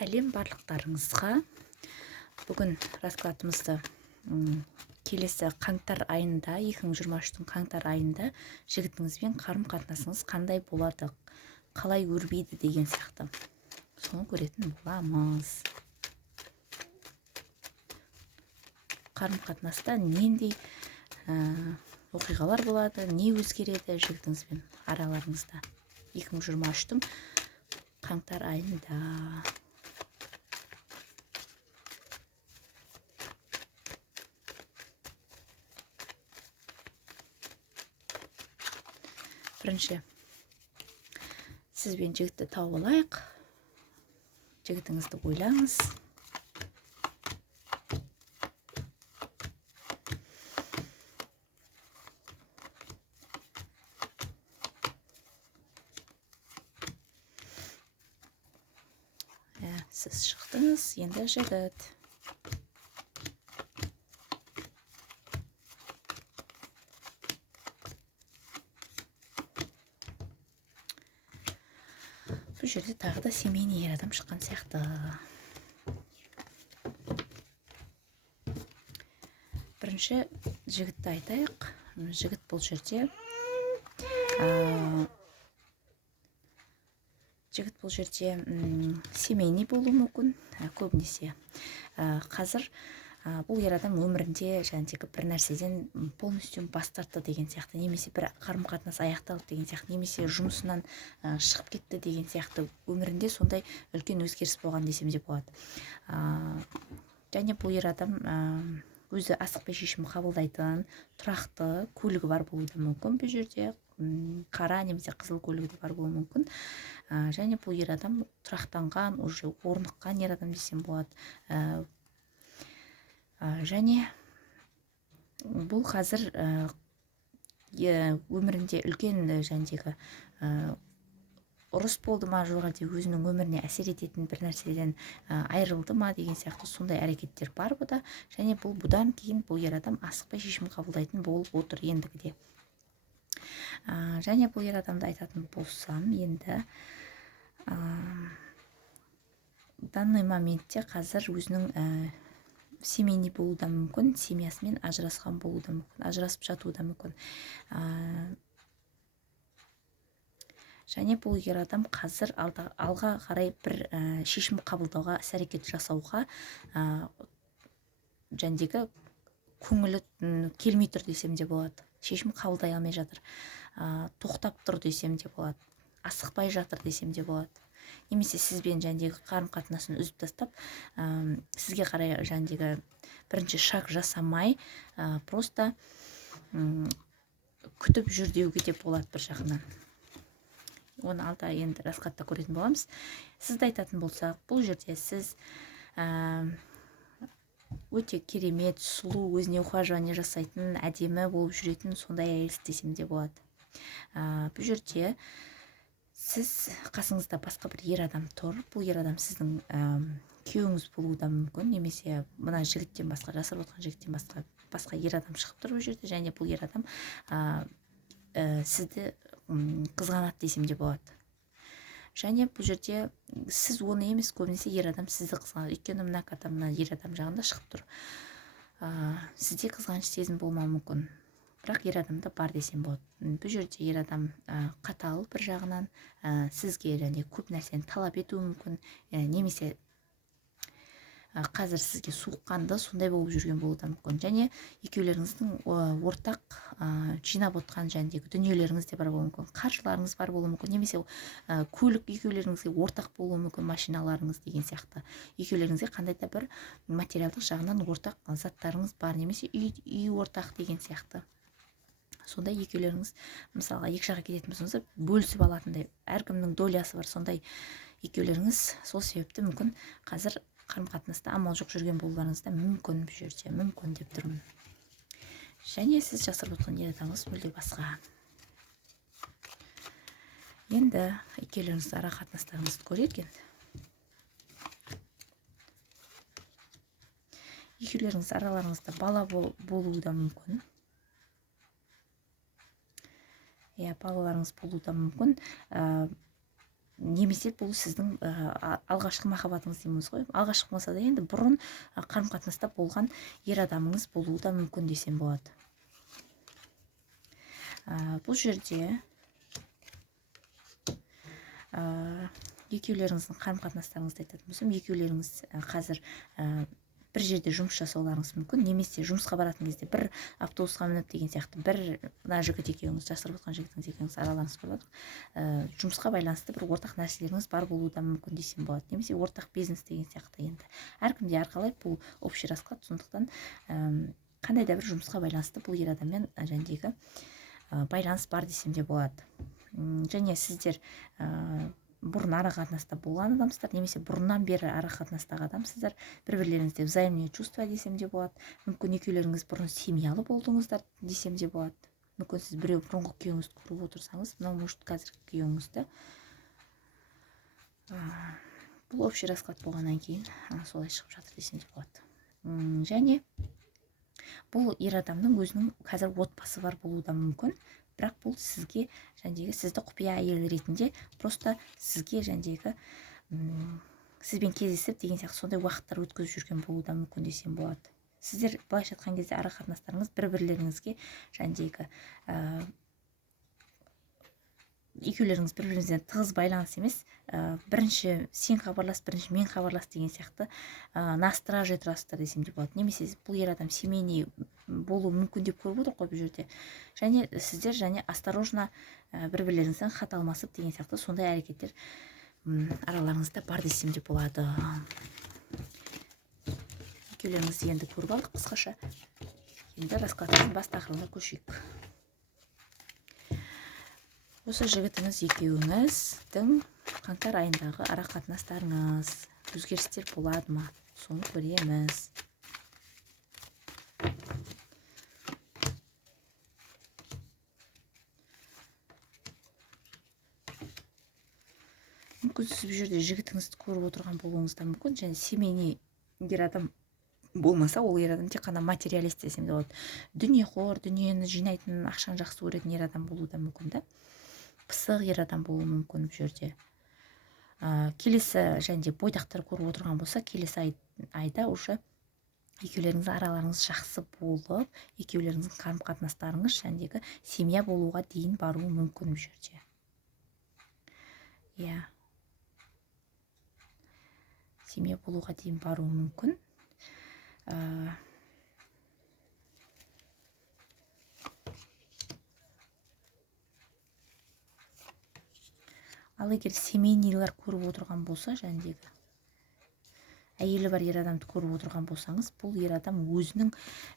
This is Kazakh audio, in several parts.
Сәлем барлықтарыңызға. Бүгін раскладымызды келесі қаңтар айында, 2023-тің қаңтар айында жігітіңізбен қарым-қатынасыңыз қандай болады, қалай өрбиді деген сияқты. Соны көретін боламыз. Қарым-қатынаста нендей оқиғалар болады, не өзгереді жігітіңізбен араларыңызда 2023-тің қаңтар айында. Бірінші, сізбен жігітті тауып алайық. Жігітіңізді ойлаңыз. Сіз шықтыңыз, енді жігіт. Бұл жерде тағы да семейный ер адам шыққан сияқты. Бірінші жігітті айтайық. Жігіт бұл жерде семейный болуы мүмкін, көбінесе. Қазір бұл ер адам өмірінде бір нәрседен полностью бас тартты деген сияқты, немесе бір қарым-қатынас аяқталды деген сияқты, немесе жұмысынан шығып кетті деген сияқты, өмірінде сондай үлкен өзгеріс болған десем де болады. Және бұл ер адам өзі асықпай шешім қабылдайтын, тұрақты көлігі бар болуы да мүмкін. Бұл жерде қара немесе қызыл көлігі де бар болуы мүмкін. Және бұл ер адам тұрақтанған, уже орныққан ер адам десем болады. Және бұл қазір өмірінде үлкен ұрыс болды ма, жоқ әлде өзінің өміріне әсер ететін бір нәрседен айырылды ма деген сияқты сондай әрекеттер бар бұда. Және бұдан кейін бұл ер адам асықпай шешім қабылдайтын болып отыр ендігіде. Және бұл ер адамды айтатын болсам, енді данный моментте қазір өзінің семейный болуы да мүмкін, семьясымен ажырасқан болуы да мүмкін, ажырасып жатуы да мүмкін. Және бұл ер адам қазір алға қарай бір шешім қабылдауға, іс-әрекет жасауға жәндегі көңілі келмей тұр десем де болады. Шешім қабылдай алмай жатыр. Тоқтап тұр десем де болады. Асықпай жатыр десем де болады. Немесе сізбен жәндегі қарым-қатынасын үзіп тастап, сізге қарай жәндегі бірінші шаг жасамай, просто күтіп жүр деуге де болады бір жағынан. Оны алда енді раскладта көретін боламыз. Сізді айтатын болсақ, бұл жерде сіз өте керемет, сұлу, өзіне ухаживание жасайтын, әдемі болып жүретін сондай әйел десем де болады. Бұл жерде сіз қасыңызда басқа бір ер адам тұр. Бұл ер адам сіздің күйеуіңіз болуы да мүмкін, немесе мына жігіттен басқа, жасырып отқан жігіттен басқа ер адам шығып тұр бұл жерде. Және бұл ер адам сізді қызғанады десем де болады. Және бұл жерде сіз оны емес, көбінесе ер адам сізді қызғанады. Өйткені мына карта мына ер адам жағында шығып тұр. Сізде қызғаныш сезім болмауы мүмкін. Бірақ ер адамда бар десем болады. Бұл жерде ер адам қатал бір жағынан, сізге көп нәрсені талап етуі мүмкін, немесе қазір сізге суыққанды сондай болып жүрген болуы да мүмкін. Және екеулеріңіздің ортақ жинап отқан дүниелеріңіз де бар болуы мүмкін. Қаржыларыңыз бар болуы мүмкін, немесе көлік екеулеріңізге ортақ болуы мүмкін, машиналарыңыз деген сияқты. Екеулеріңізге қандай да бір материалдық жағынан ортақ заттарыңыз бар, немесе үй ортақ деген сияқты. Сондай екеулеріңіз, мысалға, екі жаққа кететін болсаңыз, бөлісіп алатындай, әркімнің долясы бар. Сондай екеулеріңіз сол себепті мүмкін қазір қарым-қатынаста амал жоқ жүрген болуларыңыз да мүмкін. Бұл жерде мүмкін деп тұрмын. Және сіз жасырып отқан ер адамыңыз мүлде басқа. Енді екеулеріңіздің ара қатынастарыңызды көрейік енді. Екеулеріңіз араларыңызда бала болуы да мүмкін. Балаларыңыз болуы да мүмкін. немесе бұл сіздің алғашқы махаббатыңыз дейміз ғой. Алғашқы болмаса да енді бұрын қарым-қатынаста болған ер адамыңыз болуы да мүмкін десем болады. Бұл жерде екеулеріңіздің қарым-қатынастарыңызды айтатын болсам, екеулеріңіз қазір бір жерде жұмыс жасауларыңыз мүмкін, немесе жұмысқа баратын кезде бір автобусқа мініп деген сияқты бір мына жігіт екеуіңіз, жасырып отқан жігітіңіз екеуіңіз араларыңыз болып жатыр, жұмысқа байланысты бір ортақ нәрселеріңіз бар болуы да мүмкін десем болады, немесе ортақ бизнес деген сияқты. Енді әркімде әрқалай, бұл общий расклад, сондықтан қандай да бір жұмысқа байланысты бұл ер адаммен жәндегі байланыс бар десем де болады. Және сіздер бұрын ара қатынаста болған адамсыздар, немесе бұрыннан бері ара қатынастағы адамсыздар, бір-бірлеріңізде взаимные чувства десем де болады. Мүмкін екеулеріңіз бұрын семьялы болдыңыздар десем де болады. Мүмкін сіз біреу бұрынғы күйеуіңізді көріп отырсаңыз, мынау может қазіргі күйеуіңізді. Бұл общий расклад болғаннан кейін солай шығып жатыр десем де болады. Және бұл ер адамның өзінің қазір отбасы бар болуы да мүмкін, бірақ бұл сізге жәндегі сізді құпия әйел ретінде просто сізге жәндегі сізбен кездесіп деген сияқты сондай уақыттар өткізіп жүрген болуы да мүмкін десем болады. Сіздер былайша айтқан кезде ара қатынастарыңыз бір-бірлеріңізге жәндегі екеулеріңіз бір-біріңізден тығыз байланыс емес, бірінші сен хабарлас, бірінші мен хабарлас деген сияқты на страже тұрасыздар десем де болады. Немесе бұл ер адам семейный болуы мүмкін деп көріп отыр ғой бұл жерде. Және сіздер осторожно бір-бірлеріңізден хат алмасып деген сияқты сондай әрекеттер араларыңызда бар десем де болады. Екеулеріңізді енді көріп алдық қысқаша. Енді раскладтың бас тақырыбына көшейік. Осы жігітіңіз екеуіңіздің қаңтар айындағы ара қатынастарыңыз өзгерістер болады ма? Соны көреміз. Мүмкін сіз бұл жерде жігітіңізді көріп отырған болуыңыз да мүмкін, және семейный ер адам болмаса, ол ер адам тек қана материалист десем де болады. Дүниеқор, дүниені жинайтын, ақшаны жақсы көретін ер адам болуы да мүмкін да. Пысық ер адам болуы мүмкін бұл жерде. Келесі және бойдақтар көріп отырған болса, келесі айда уже екеулеріңіз араларыңыз жақсы болып, екеулеріңіздің қарым-қатынастарыңыз жәндегі семья болуға дейін баруы мүмкін бұл жерде. Иә. Семья болуға дейін баруы мүмкін. Ал егер семейныйлар көріп отырған болса, жәндегі әйелі бар ер адамды көріп отырған болсаңыз, бұл ер адам өзінің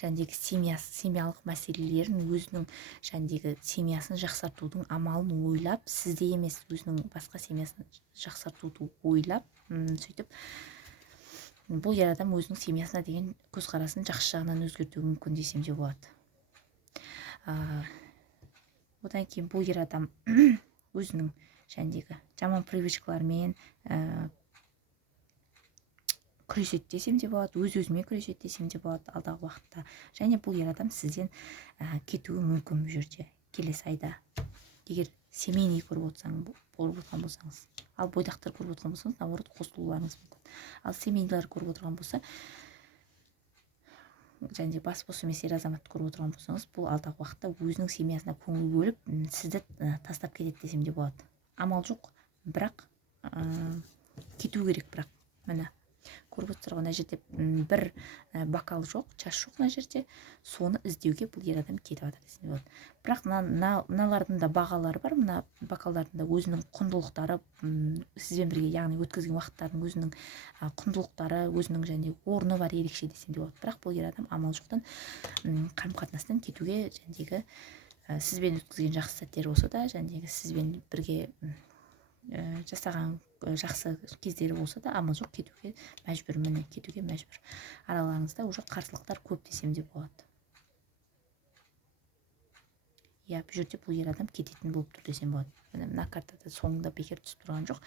жәндегі семьялық мәселелерін, өзінің жәндегі семьясын жақсартудың амалын ойлап, сізде емес, өзінің басқа семьясын жақсартуды ойлап, сөйтіп бұл ер адам өзінің семьясына деген көзқарасын жақсы жағынан өзгертуі мүмкін десем де болады. Одан кейін бұл ер адам өзінің жәндегі жаман привычкалармен күреседі десем де болады, өз-өзімен күреседі десем де болады алдағы уақытта. Және бұл ер адам сізден кетуі мүмкін бұл жерде келесі айда. Егер семейный көріп отқан болсаңыз, ал бойдақтар көріп отқан болсаңыз, наоборот қосылуларыңыз мүмкін. Ал семейнйлер көріп отырған болса, және бас бос емес ер азаматты көріп отырған болсаңыз, бұл алдағы уақытта өзінің семьясына көңіл бөліп, сізді тастап кетеді десем де болады. Амал жоқ, бірақ кету керек, бірақ міне көріп отырған мына жерде бір бокал жоқ, час жоқ мына жерде, соны іздеуге бұл ер адам кетіп жатыр десем де болады. Бірақ мыналардың да бағалары бар, мына бокалдардың да өзінің құндылықтары, сізбен бірге яғни өткізген уақыттардың өзінің құндылықтары, өзінің және орны бар ерекше десем де болады. Бірақ бұл ер адам амал жоқтан қарым-қатынастан кетуге, жәндегі сізбен өткізген жақсы сәттері болса да, жәндегі сізбен бірге жасаған жақсы кездері болса да, амал жоқ, кетуге мәжбүр, міне кетуге мәжбүр. Араларыңызда уже қарсылықтар көп десем де болады. Иә, бұл жерде бұл ер адам кететін болып тұр десем болады. Мына картада соңында бекер түсіп тұрған жоқ.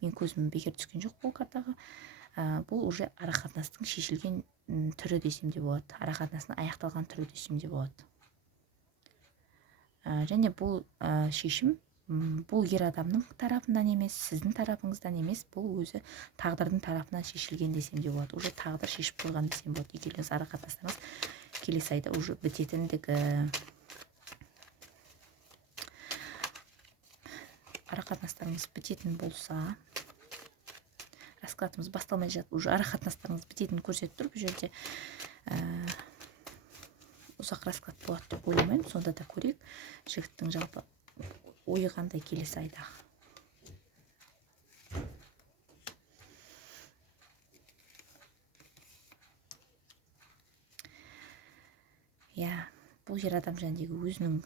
Мен көзім бекер түскен жоқ бұл картаға. Бұл уже арақатынастың шешілген түрі десем де болады. Арақатынастың аяқталған түрі десем де болады. Және бұл шешім бұл ер адамның тарапынан емес, сіздің тарапыңыздан емес, бұл өзі тағдырдың тарапынан шешілген десем де болады. Уже тағдыр шешіп қойған десем болады. Екеуіңіз ара қатынастарыңыз келесі айда уже бітетіндігі. Ара қатынастарыңыз бітетін болса, раскладымыз басталмай жатып, уже ара қатынастарыңыз бітетінін көрсетіп тұр. Бұл жерде ұзақ расклад болады деп ойламаймын. Сонда да көрейік жігіттің жалпы ойы қандай келесі айда. Бұл ер адам жәндегі өзінің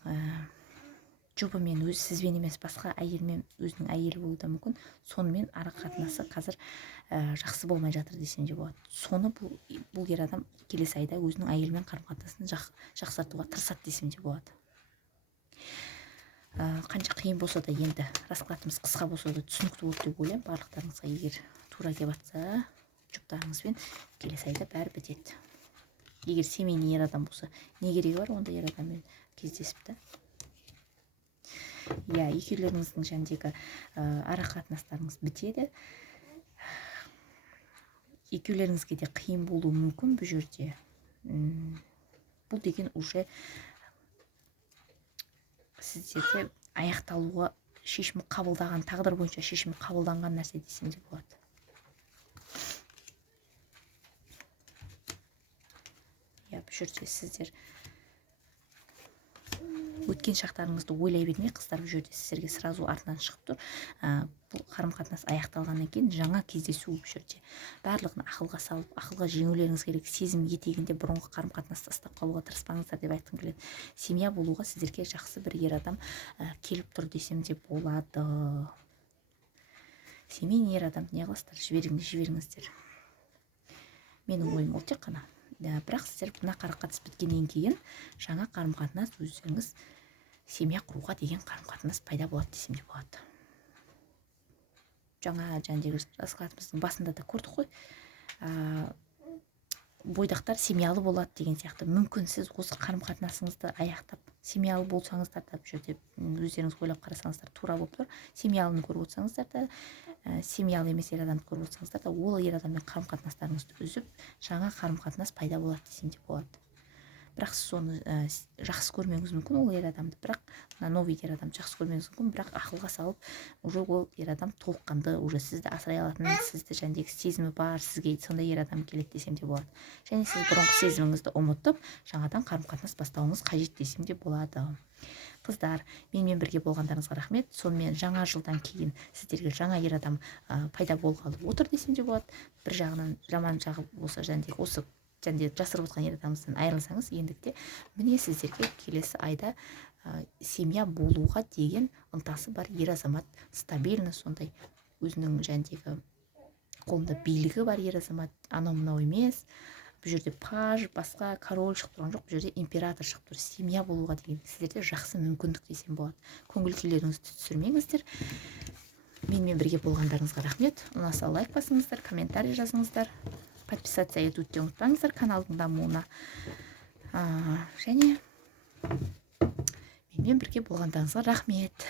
жұбымен, өзі сізбен емес басқа әйелмен, өзінің әйелі болуы да мүмкін. Сонымен ара қатынасы қазір жақсы болмай жатыр десем де болады. Соны бұл ер адам келесі айда өзінің әйелімен қарым-қатынасын жақсартуға тырысады десем де болады. Қанша қиын болса да, енді раскладымыз қысқа болса да түсінікті болды деп ойлаймын. Барлықтарыңызға егер тура келіп жатса, жұптарыңызбен келесі айда бәрі бітеді. Егер семейный ер адам болса, не керегі бар онда ер адаммен кездесіп та. Екеулеріңіздің жәндегі ара қатынастарыңыз бітеді. Екеулеріңізге де қиын болуы мүмкін бұл жерде. Бұл деген уже сіздерде аяқталуға шешім қабылдаған, тағдыр бойынша шешім қабылданған нәрсе десем де болады. Бұл жерде сіздер өткен шақтарыңызды ойлай бермей, қыздар бұл жерде сіздерге сразу артынан шығып тұр. Бұл қарым-қатынас аяқталғаннан кейін жаңа кездесу бұл жерде. Барлығын ақылға салып, ақылға жеңулеріңіз керек. Сезім етегінде бұрынғы қарым-қатынасты ұстап қалуға тырыспаңыздар деп айтқым келеді. Семья болуға сіздерге жақсы бір ер адам келіп тұр десем де болады. Семейный ер адам не қыласыздар, жіберіңіздер. Менің ойым ол тек қана. Бірақ сіздер мына қарым-қатынас біткеннен кейін жаңа қарым-қатынас өздеріңіз семья құруға деген қарым-қатынас пайда болады десем де болады. Жаңа жәндегі раскладымыздың басында да көрдік қой. Бойдақтар семьялы болады деген сияқты. Мүмкін сіз осы қарым-қатынасыңызды аяқтап семьялы болсаңыздар да, бұл жерде өздеріңіз ойлап қарасаңыздар тура болып тұр. Семьялыны көріп отырсаңыздар да, семьялы емес ер адамды көріп отырсаңыздар да, ол ер адаммен қарым-қатынастарыңызды үзіп, жаңа қарым-қатынас пайда болады десем де болады. Бірақ сіз соны жақсы көрмеңіз мүмкін ол ер адамды, бірақ новый ер адамды жақсы көрмеңіз мүмкін, бірақ ақылға салып, уже ол ер адам толыққанды, уже сізді асырай алатын, сізді жәндегі сезімі бар, сізге сондай ер адам келеді десем де болады. Және сіз бұрынғы сезіміңізді ұмытып, жаңадан қарым-қатынас бастауыңыз қажет десем де болады. Қыздар, менімен бірге болғандарыңызға рахмет. Сонымен жаңа жылдан кейін сіздерге жаңа ер адам пайда болғалы отыр десем де болады. Бір жағынан жаман жағы болса, жәндегі осы жасырып отқан ер адамыңыздан айырылсаңыз, ендікте міне сіздерге келесі айда семья болуға деген ынтасы бар ер азамат, стабильно сондай өзінің жәндегі қолында билігі бар ер азамат, анау-мынау емес. Бұл жерде паж, басқа король шығып тұрған жоқ, бұл жерде император шығып тұр. Семья болуға деген сіздерде жақсы мүмкіндік десем болады. Көңіл күйлеріңізді түсірмеңіздер. Менімен бірге болғандарыңызға рахмет. Ұнаса лайк басыңыздар, комментарий жазыңыздар. Подписаться етуді ұмытпаңыздар каналдың дамуына. Және менімен бірге болғандарыңызға рахмет.